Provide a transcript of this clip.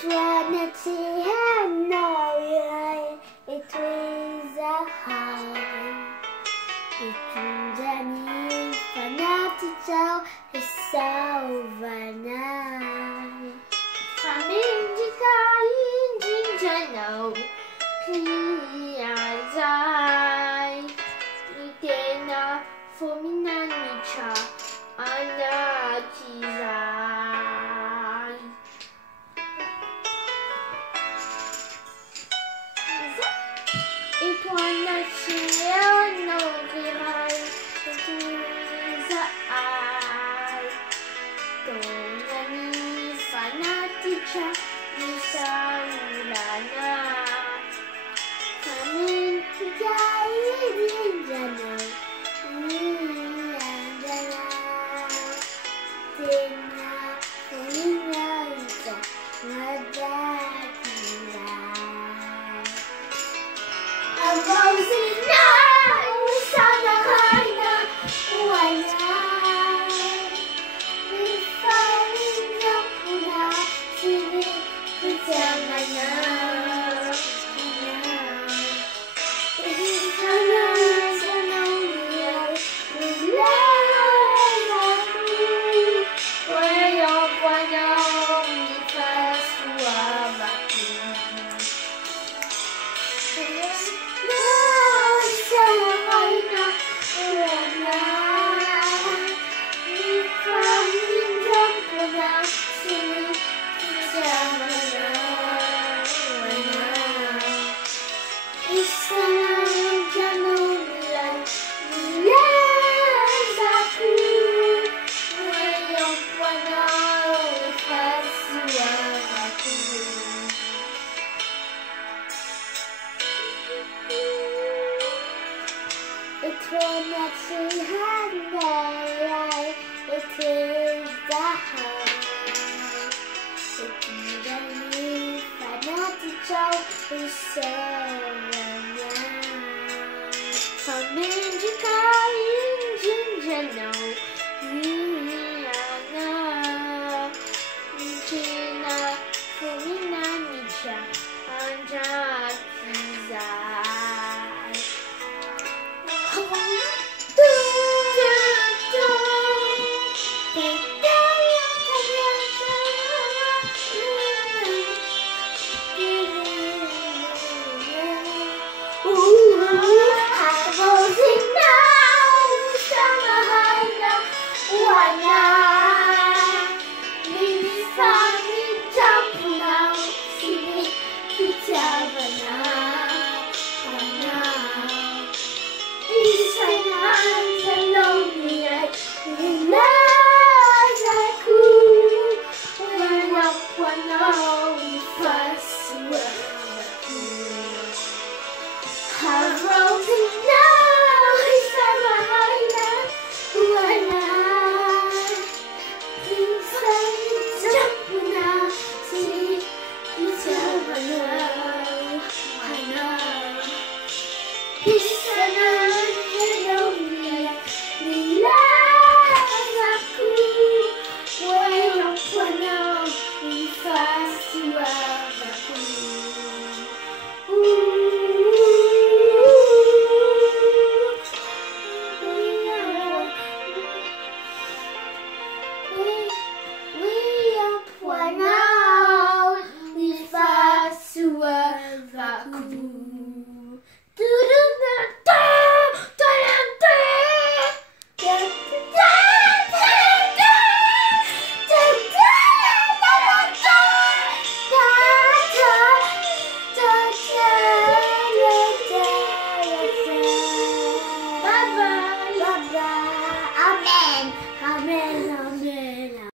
Eternity had no line, it was a high. Eternity fanatic is overnight. Família indígena, Piazai, Itena, Fominanicha, Anakizai. It was not no behind, it is I. Tonani fanatica, Misaulana. Família indígena, Miandana. Tena, Fominanicha, Anakizai. A rosina, sana raina, uana. We find the puna, sini, kucamana. Sana, sana, liar, liar, Wayo, wayo, mi fasuabaku. It will not see her light, it is the heart. It is the need, but not to show who said.